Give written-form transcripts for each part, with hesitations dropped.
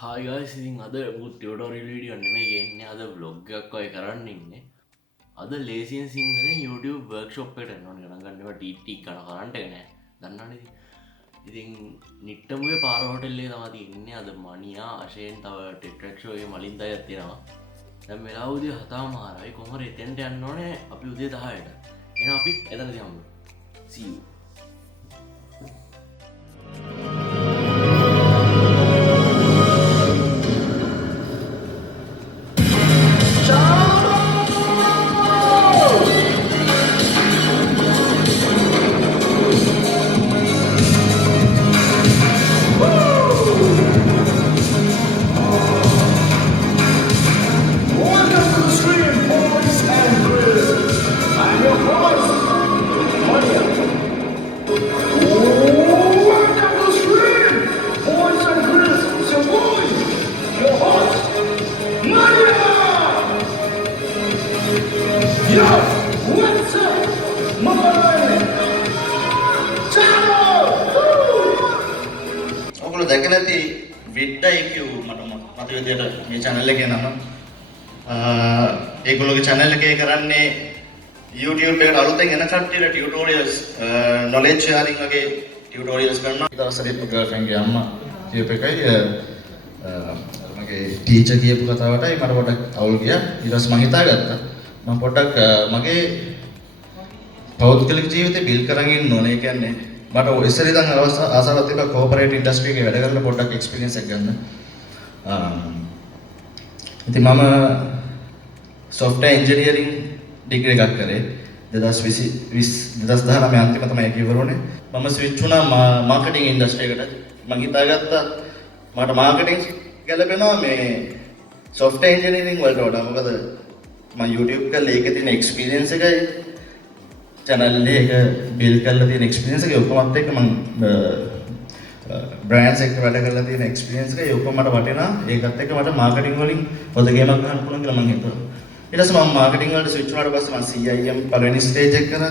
Hi guys, ඉතින් අද මුත් tutorial video නෙමෙයි ගේන්නේ. අද vlog එකක් ඔය කරන්න ඉන්නේ. අද ලේසියෙන් සිංහලෙන් YouTube workshop එකට යන්න ඕනේ. ගණන් ගන්න ඒවා TT ගන්න කරන්ට් එක නෑ. දන්නවනේ ඉතින්. ඉතින් නිට්ටමුවේ පාර හෝටල් එකේ තමයි තියෙන්නේ. අද මනියා, අශේන් තව ටෙට්‍රැක් ෂෝ එකේ මලින්ද අයත් තියෙනවා. දැන් වෙලාව උදේ 7:00යි. කොහොම හරි එතෙන්ට යන්න ඕනේ අපි උදේ 10ට. එහෙනම් අපි එතනදී හම්බෙමු. See you. දැකලා ඇති විඩ්ඩයි කියු මට විදියට මේ channel එකේ නම ඒගොල්ලෝගේ channel එකේ කරන්නේ YouTube එකට අලුතෙන් එන කට්ටියට tutorials knowledge sharing වගේ tutorials කරනවා. ඊට පස්සේ ඉතින් girlfriend ගේ අම්මා කියපු එකයි මගේ teacher කියපු කතාවටයි මට පොඩ්ඩක් අවුල් ගියා. ඊට පස්සේ මම හිතාගත්තා මම පොඩ්ඩක් මගේ පෞද්ගලික ජීවිතේ බිල් කරන් ඉන්න ඕනේ. ඒ කියන්නේ මට ඉස්සර ඉඳන් ආසාවක් තිබ්බා කෝපරේට් ඉන්ඩස්ට්‍රි එකේ වැඩ කරලා පොඩ්ඩක් එක්ස්පීරියන්ස් එකක් ගන්න. ඉතින් මම software engineering degree එකක් කරේ 2019 අන්තිම තමයි ඒක ඉවරුනේ. මම ස්විච් වුණා මාකටිං ඉන්ඩස්ට්‍රි එකට. මම හිතාගත්තා මට මාකටිං ගැලපෙනවා මේ software engineering වලට වඩා. මොකද මම YouTube කරලා ඒකේ තියෙන එක්ස්පීරියන්ස් එකයි channel එක build කරලා තියෙන experience එක ඔක්කොමත් එක්ක මම brands එක්ක වැඩ කරලා තියෙන experience එක ඔක්කොම මට වටිනා. ඒකත් එක්ක මට marketing වලින් පොත ගේමක් ගන්න පුළුවන් කියලා මම හිතුවා. ඊට පස්සේ මම marketing වලට switch වුණාට පස්සේ මම CIM පළවෙනි stage එක කරා.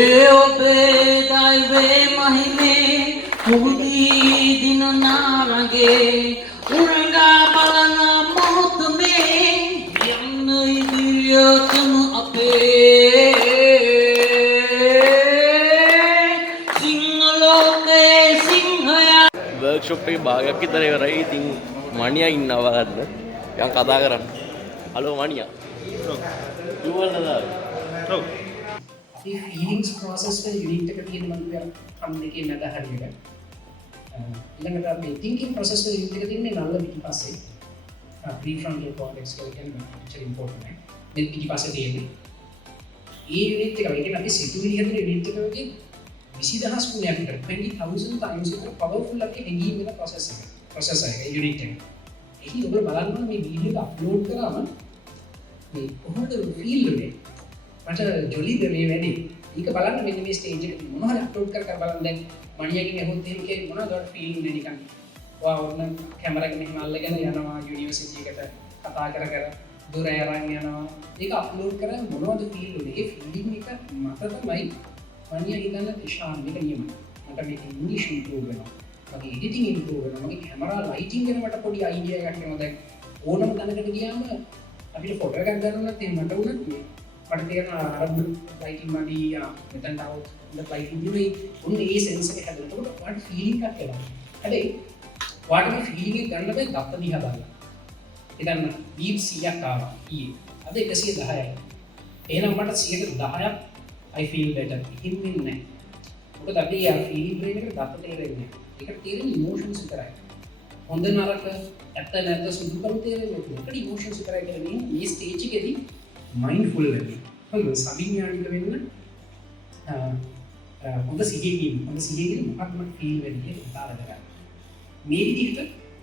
ඒ ඔබේ දෛවේ මහිමේ මුගුදී දින නාරගේ උරංගා බලන මොහොත මේ යන්න ඉදිරියටම අපේ workshop එකේ භාගයක් විතර ඉවරයි. ඉතින් මනියා ඉන්නවා ගන්න. යන් කතා කරන්න. හලෝ මනියා. කිව්වද දාලා? ඔව්. අපි feelings process වල unit එක තියෙන මම අම් දෙකේ මැද හරියට. ඊළඟට අපි thinking process වල unit එක තියෙන්නේ නල්ල පිටිපස්සේ. prefrontal cortex කියලා කියන්නේ which is important නේ. මේ පිටිපස්සේ තියෙන්නේ. ඒ unit එක කියන්නේ අපි සිතුවිලි හදන unit එක වගේ 20000 ගුණයක් විතර 20000 times විතර powerful එකේ හැංගීම් වෙන process එක unit එක. ඒක ඔබ බලන්න මේ වීඩියෝ එක අප්ලෝඩ් කරාම මේ කොහොමද ෆීල් වෙන්නේ? මට ජොලිද මේ වැඩි. ඒක බලන්න මෙන්න මේ ස්ටේජ් එකේ මොනවද අප්ලෝඩ් කර බලන්න දැන් මණියකින් ඇහුවොත් එහෙම කියන්නේ මොනවද ඔයාලට ෆීල් වෙන්නේ නිකන්. ඔයා ඔන්න කැමරා එකෙන් මෙහෙම අල්ලගෙන යනවා යුනිවර්සිටි එකට කතා කර දුර අරන් යනවා. ඒක අප්ලෝඩ් කරාම මොනවද ෆීල් වෙන්නේ? ඒ ෆීලිං එක මට තමයි මනියා හිතන්න තිශාන් මේක නියමයි. මට මේක ඉංග්‍රීසි ඉම්ප්‍රූව් වෙනවා. මගේ එඩිටිං ඉම්ප්‍රූව් වෙනවා. මගේ කැමරා ලයිටිං ගැන මට පොඩි අයිඩියා එකක් එනවා. දැන් ඕනම තැනකට ගියාම අපිට ෆොටෝ එකක් ගන්නවත් එහෙම මට උනත් මට තේරෙනවා අර ලයිටිං මඩි මෙතනට આવුත් ඉන්න ලයිටිං දිනුයි උන් ඒ සෙන්ස් එක හැදෙනවා. ඒකට වාට ෆීලිං එකක් එනවා. හැබැයි වාට මේ ෆීලිං එක ගන්න බෑ දත්ත දිහා බලලා. ඉතින් බීප් 100ක් ආවා ඊයේ. අද 110යි. එහෙනම් මට 110ක් I feel better. හින්දින් නැහැ. මොකද අපි යා ෆීලිං බ්‍රේන් එකට දත්ත තේරෙන්නේ නැහැ. ඒකට තේරෙන්නේ ඉමෝෂන්ස් විතරයි. හොඳ නරක ඇත්ත නැත්ත සුදුකම් තේරෙන්නේ නැහැ. ඒකට ඉමෝෂන්ස් විතරයි කියන්නේ මේ ස්ටේජ් එකේදී මයින්ඩ්ෆුල් වෙන්න. හොඳ සවිඥානික වෙන්න. හොඳ සිහියෙන් මොකක්ද මට ෆීල් වෙන්නේ කියලා හිතා ගන්න. මේ විදිහට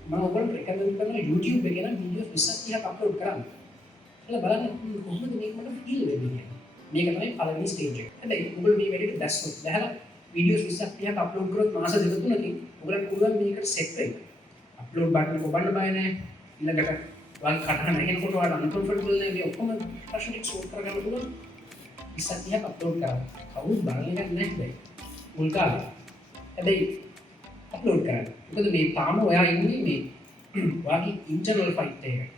මම ඔයගොල්ලන්ට රෙකමන්ඩ් කරනවා YouTube එකේ නම් වීඩියෝස් 20ක් අප්ලෝඩ් කරන්න. කියලා බලන්න කොහොමද මේක මට ෆීල් වෙන්නේ. මේක තමයි පළවෙනි ස්ටේජ් එක. හැබැයි ඔයගොල්ලෝ මේ වැඩේට දැස්සොත් දැහලා වීඩියෝස් 20ක් 30ක් අප්ලෝඩ් කරොත් මාස දෙක තුනකින් ඔයගොල්ලන්ට පුළුවන් මේකට සෙට් වෙන්න. අප්ලෝඩ් බටන් එක ඔබන්න බය නැහැ. ඊළඟට වල් කටහන නැගෙනකොට ඔයාලට අන්කම්ෆර්ටබල් නැහැ. මේ ඔක්කොම ප්‍රශ්න ටික සෝල්ව් කරගන්න පුළුවන්. 20ක් 30ක් අප්ලෝඩ් කරා. කවුරුත් බලන්නේ නැහැ හැබැයි. මුල් කාලේ. හැබැයි අප්ලෝඩ් කරන්න. මොකද මේ තාම ඔයා ඉන්නේ මේ වාගේ ඉන්ටර්නල් ෆයිට් එක.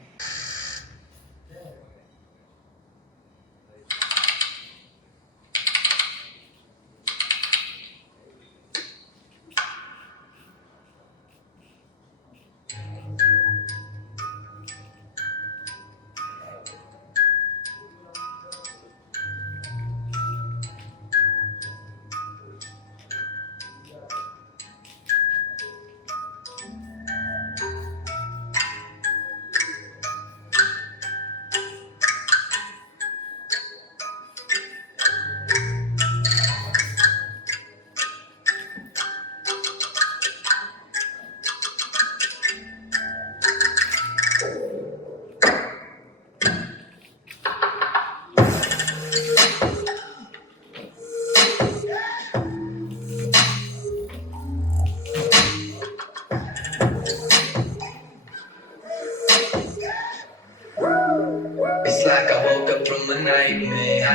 It's like I woke up from a nightmare.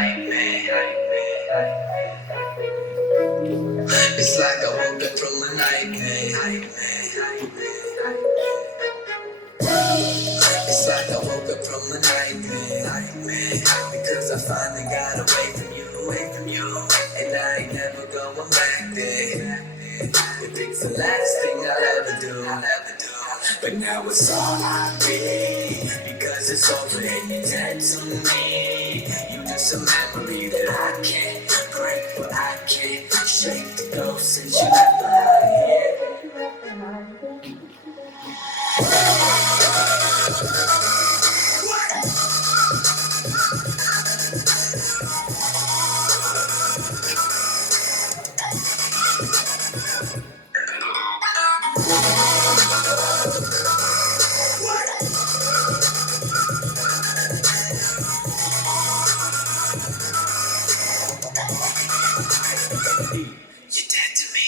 It's like I woke up from a nightmare. It's like I woke up from a nightmare. Because I finally got away from you. And I ain't never going back there. If it's the last thing I'll ever do. But now it's all I need. Because it's over and you're dead to me. You just a memory that I can't break, but I can't shake the ghost since you left behind here. You're dead to me.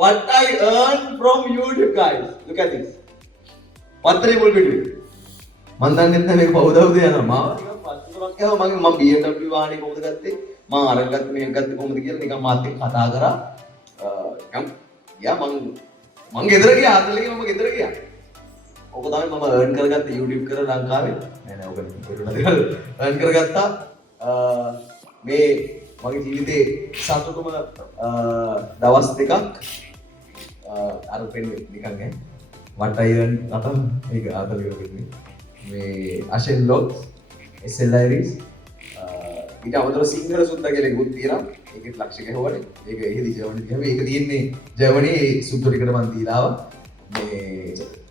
What I earned from YouTube, guys. Look at this. What are you able to do? මන් දන්නේ නැහැ මේක පවුදවුද යනවා. මාව නිකන් පස්සුරක් යනවා මම BMW වාහනේ කොහොමද ගත්තේ? මම අරන් ගත්තේ මේක ගත්තේ කොහොමද කියලා නිකන් මාත් එක්ක කතා කරා. යා මං ගෙදර ගියා ආතලගේ මම ගෙදර ගියා. ඔක තමයි මම earn කරගත්ත YouTube කරලා ලංකාවේ. නෑ ඔක earn කරගත්තා. මේ මගේ ජීවිතේ සතුටුම දවස් දෙකක් අර පෙන්නේ නිකන් ඈ what I earn අත මේක ආතලගේ වෙන්නේ. මේ Ashen Vlogs SLIRs ඊට අමතරව සිංහල සුද්දා කියලා එකකුත් තියෙනවා. ඒකෙත් ලක්ෂ ගහවනේ. ඒක එහෙදි ජර්මනි ගියාම ඒක තියෙන්නේ ජර්මනි සුද්දෝ ටිකට මන් දීලා ආවා. මේ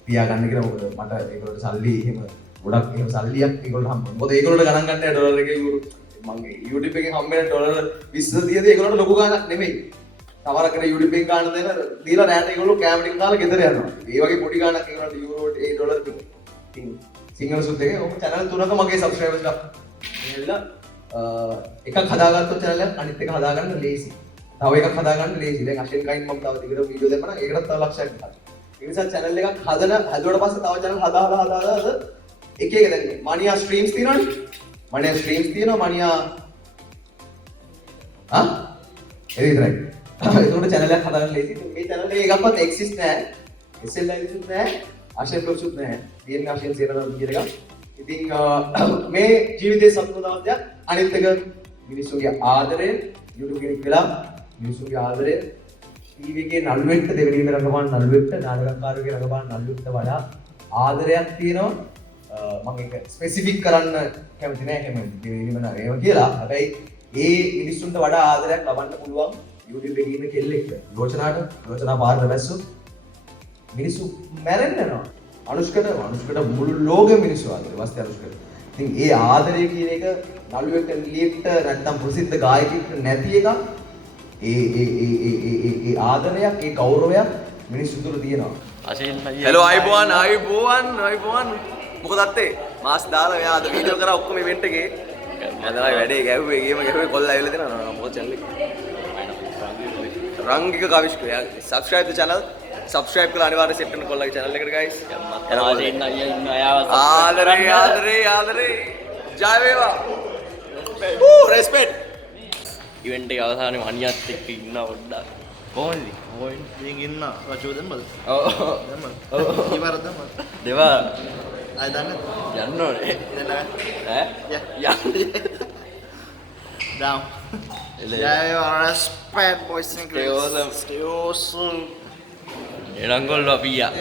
පියාගන්න කියලා මොකද මට ඒගොල්ලන්ට සල්ලි එහෙම ගොඩක් එහෙම සල්ලියක් ඒගොල්ලෝ හම්බ. මොකද ඒගොල්ලන්ට ගණන් ගන්න ඩොලර් එක යුරෝ මම YouTube එකෙන් හම්බ වෙන ඩොලර් 20 30 ඒගොල්ලන්ට ලොකු ගාණක් නෙමෙයි. තවරකට YouTube එකෙන් ගාණ දෙන දීලා රෑට ඒගොල්ලෝ කැම ටික කාලා ගෙදර යනවා. ඒ වගේ පොඩි ගාණක් ඒගොල්ලන්ට යුරෝ $8 ඉතින් සිංහල සුද්දගේ ඔක channel තුනක මගේ subscribers ලා එල්ල එකක් හදාගත්තොත් channel එක අනිත් එක හදාගන්න ලේසි. තව එකක් හදාගන්න ලේසි. දැන් Ashen කයින් මම තව දිගට වීඩියෝ දෙන්න ඒකටත් තව ලක්ෂයක් ගන්නවා. ඒ නිසා channel එකක් හදුවට පස්සේ තව channel හදා එක එක දැන් ManiYa streams තියෙනවනේ. ManiYa streams තියෙනවා ManiYa ඒ විතරයි. ඒකට channel එකක් හදාගන්න ලේසි. මේ channel එකේ එකක්වත් exist නැහැ. SLI සුත් නැහැ. Ashen Vlogs සුත් නැහැ. තියෙන Ashen Senarathne කියන එක. ඉතින් මේ ජීවිතයේ සතුටුදායක අනිත් එක මිනිස්සුගේ ආදරය YouTube කෙනෙක් වෙලා මිනිස්සුගේ ආදරය TV එකේ නළුවෙක්ට දෙවෙනිම රඟපාන නළුවෙක්ට නාටකකාරයෙකුගේ රඟපාන නළුවෙක්ට වඩා ආදරයක් තියෙනවා. මම ඒක ස්පෙસિෆික් කරන්න කැමති නෑ එහෙම දෙවෙනිම නේම කියලා. හැබැයි ඒ මිනිස්සුන්ට වඩා ආදරයක් ලබන්න පුළුවන් YouTube එකේ ඉන්න කෙල්ලෙක්ට. ලෝචනා පාරට වැස්සොත් මිනිස්සු මැරෙන්න යනවා. අනුෂ්කට මුළු ලෝකෙම මිනිස්සු ආදරේ වස්තේ අනුෂ්කට. ඉතින් ඒ ආදරය කියන එක නළුවෙක්ට එලියෙක්ට නැත්තම් ප්‍රසිද්ධ ගායකයෙක්ට නැති එක ඒ ආදරයක් ඒ ගෞරවයක් මිනිස්සු තුළ තියෙනවා. හෙලෝ අයිබෝන් මොකද අත්තේ මාස් දාලා මෙයා අද වීඩියෝ කරා ඔක්කොම ඉවෙන්ට් එකේ මම තමයි වැඩේ ගැහුවේ ගේම ගැහුවේ කොල්ල ඇවිල්ලා දෙනවා මොකද channel එක Rangika Kavishka subscribe the channel subscribe කරලා අනිවාර්යයෙන් set කරන්න කොල්ලගේ channel එකට guys ආදරේ ජය වේවා respect ඉවෙන්ට් එක අවසානයේ මනියත් එක්ක ඉන්න පොඩ්ඩක් කොහොමද පොයින්ට් එකකින් ඉන්න රචෝ දෙන්නද? ඔව් දැම්මද? ඊවර දැම්මද? දෙවා ආය දන්නද? යන්න ඕනේ දෙන්න ඈ යන්න down. Yeah, you are respect boys and girls. Stay awesome. Stay awesome. එළංගොල්ල අපියා